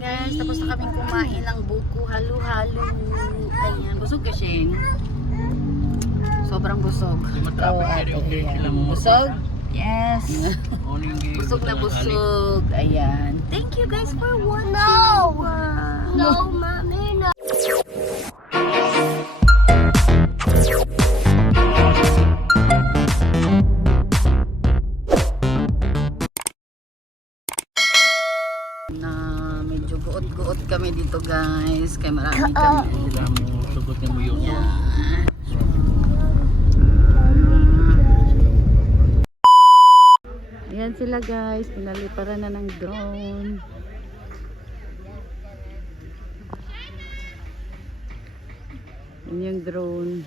guys, tapos na kaming kumain ng buko halo-halo. Ayan, busog ka Sheng. Sobrang busog. Oh, ayan. Busog? Yes. Busog na busog. Ayan. Thank you guys for watching. No! Wow. No, mommy, no. Na medyo guot-guot kami dito guys. Kaya marami kami. Ayan. Ayan sila guys, pinaliparan na ng drone. Yan yung drone.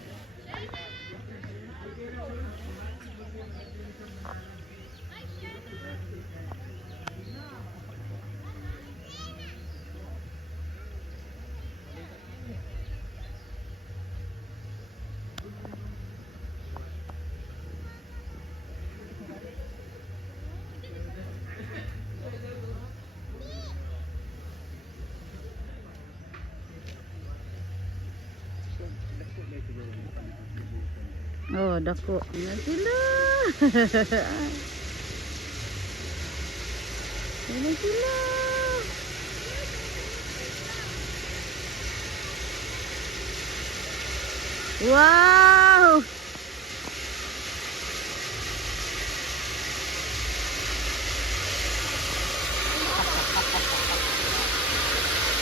Oh, dako. Ayan sila. Ayan sila. Wow!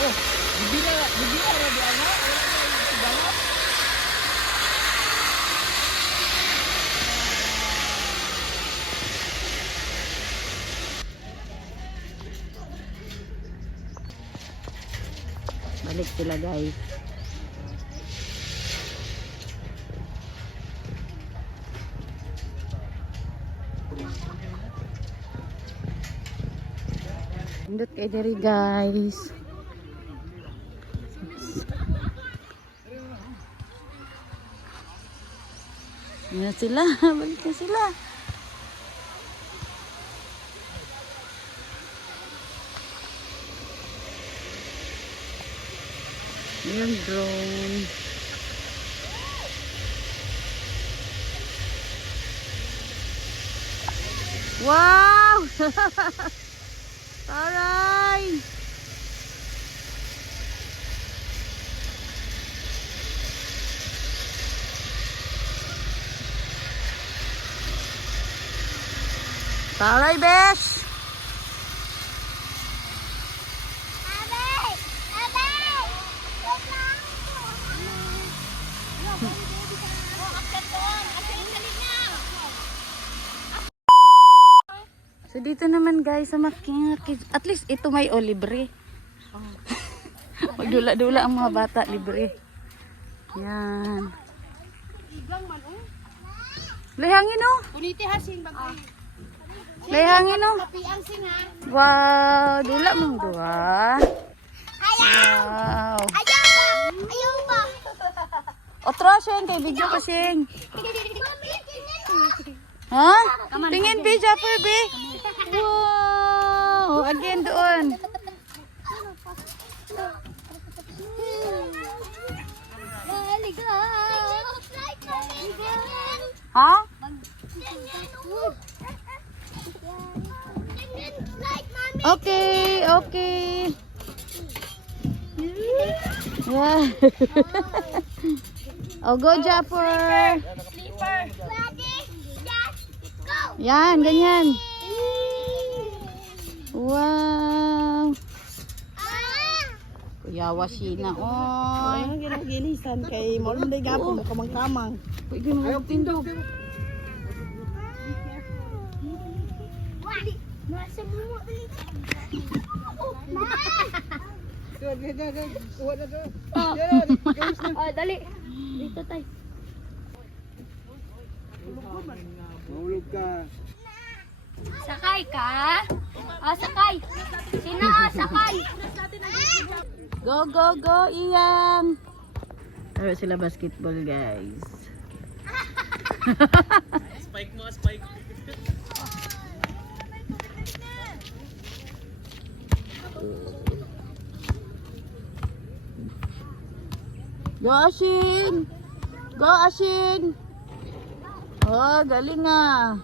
Oh, bibila ra di ana. Balik sila guys. Indot kay diri guys. Yan sila, balik na sila. Yung drone. Wow! Taray! Taray, besh! So dito naman guys sa Makinga Kids, at least ito may libre. Magdula-dula ang mga bata, libre. Yan. Lehangin oh. Puniti hasin bagay. Lehangin oh. Kapiang sing ha. Wow, dula mong duha. Wow. Ayaw ba? Ayaw ba? Otra siyang kay video ka siyang. Ha? Tingin be, Japper be. Wow! Again doon. Ha? Okay, okay. Yeah. Oh, go Japper. Yan, ganyan. Wow. Kuyawa sina. Oy. Ang ginagilisan kay Molon day gapon mo kamang-kamang. Pwede mo tindog. Nasa mo ulit. Oh, dali. Dito tayo. Mahulog ka. Sakay ka? Ah, sakay. Sino sakay? Go, go, go, Iyang. Laro sila basketball, guys. Spike mo, spike. Go, Ashin! Go, Ashin! Oh, galing ah.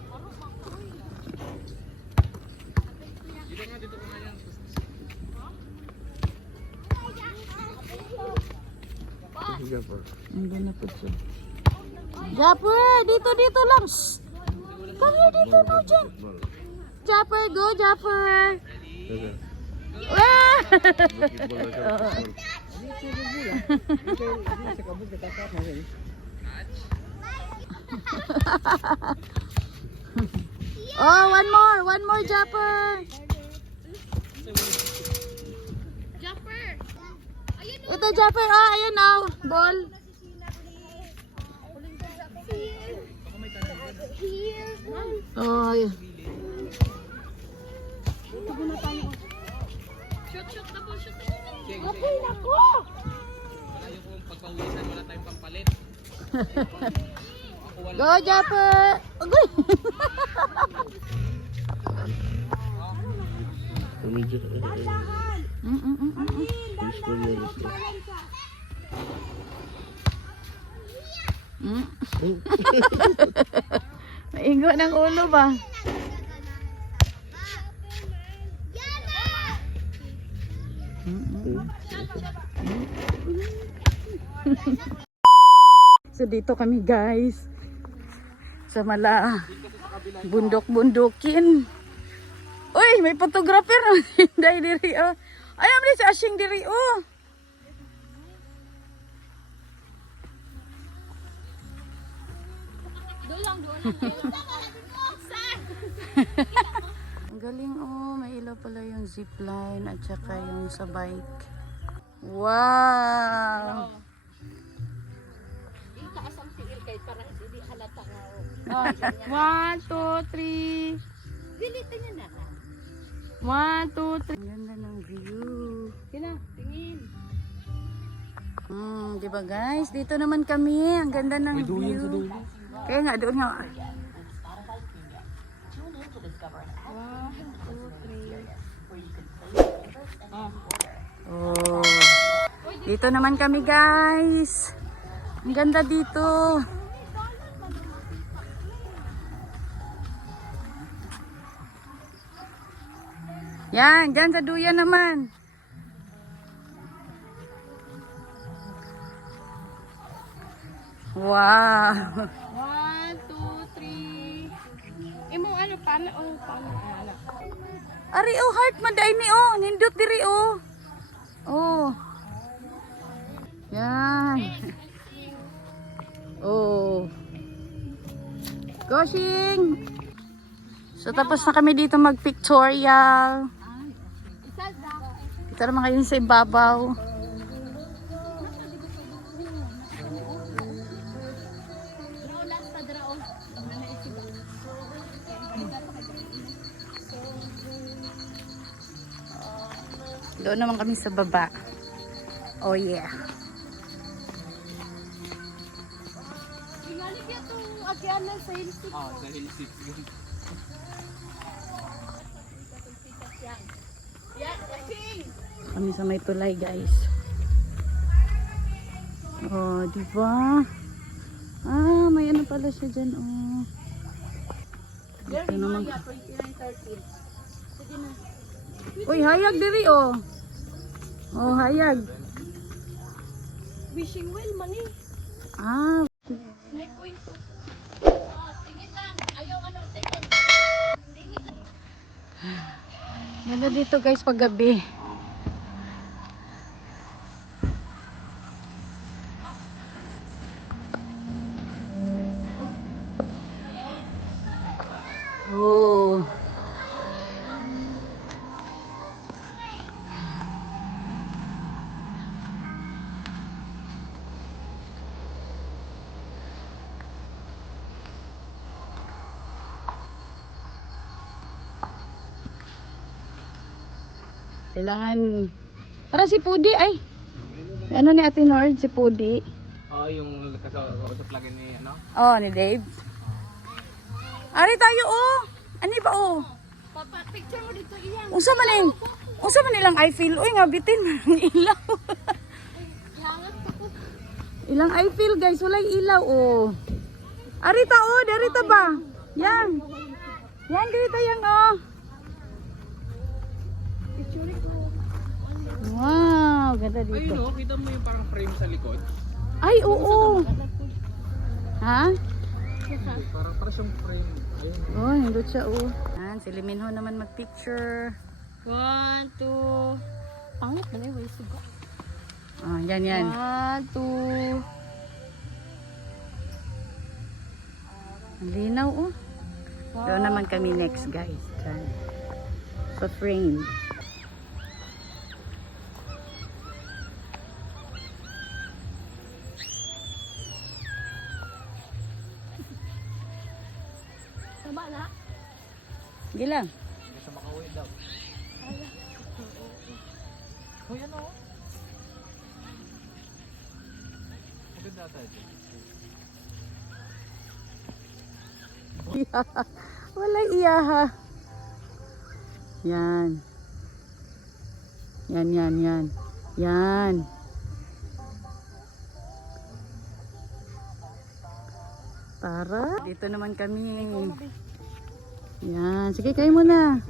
Andun na po siya. Japper! Dito lang! Shh! Come here, dito no, Jen! Japper, go, Japper! Ah! Oh, one more, Japper! Ito, Japper, ayan na, ball. Oh, ayan. Okay, nako! Wala yung kung pagkawisan, wala tayong pampalit. Go, Japper! Agoy! Maingo ng ulo ba? So dito kami guys sa mala bundok-bundukin. Uy, may photographer dai diri oh. Ayam ni si Ashing diri oh. Ang galing oh, may ilaw pala yung zipline at saka yung sa bike. Wow! Oh, 1, 2, 3. Bilitin niya na. 1, 2, 3. Ang ganda ng view. Tingin. Di ba guys? Dito naman kami. Ang ganda ng view. Kaya nga, doon nga. 1, 2, 3. Oh. Dito naman kami guys. Ang ganda dito. Yan, dyan sa duyan naman. Wow. 1, 2, 3. Imo ano paano ano? Ari oh, heart man dai ni oh, nindot diri oh. Oh. Yan. Oh. Goshing. So tapos na kami dito mag-pictorial. Kita naman kayo sa ibabaw. Doon naman kami sa baba. Oh yeah. Tingali ka itong agyan sa hilsik. Ah, sa Hilsik. Kami sa may tulay guys. Oh, di ba? Ah, may ano pala siya dyan oh. Dito naman. Uy, hayag diri oh. Oh, hayag. Wishing well, mani. Ah, May point to. ganda dito guys pag gabi. Oh. Kailangan para si Pudi ay. Ano ni Ate Nord si Pudi? Oh, yung sa plugin ni ano? Oh, ni Dave. Ari tayo oh. Ani ba oh? Papa, picture mo dito iyan. Unsa man nilang I feel oy nga bitin man ang ilaw. Ihangat ko. Ilang I feel guys, walay ilaw oh. Arita oh, darita ba? Yang. Yang dito yang oh. Wow, ganda Ayun dito. o, kita mo yung parang frame sa likod. Ay, oo. Ha? Parang siyang frame. Ayun. Oh, hindot siya oh. Yan, si Liminho naman mag-picture. 1, 2. Pangit na may way suga. Oh, yan yan. 1, 2. Ang linaw oh. Doon naman kami next guys. Diyan. Sa frame. Tama na? Sige lang. Hindi siya makauwi daw. Oh, yan o. Maganda tayo. Wala iyaha. Yan. Yan, yan, yan. Yan. Tara. Dito naman kami. Yan. Sige, kayo muna.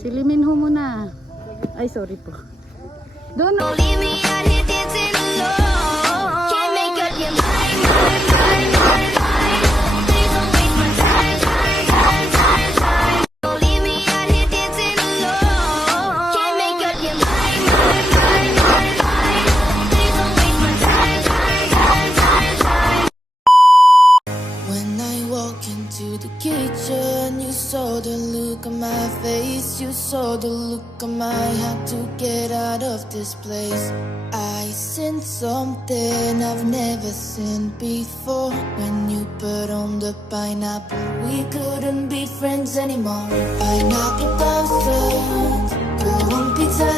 Si Liminho muna. Ay, sorry po. Doon. Leave me out here dancing alone. Can't make up your mind, mind, mind, mind, mind. Please don't waste my time, time, time, time, time. Don't leave me out here dancing alone. Can't make up your mind, mind, mind, mind, mind. Please don't waste my time, time, time, time, time. When I walk into the kitchen, you saw the look on my face. You saw the look on my had to get out of this place. I sensed something I've never seen before. When you put on the pineapple, we couldn't be friends anymore. Pineapple thousand, put on pizza.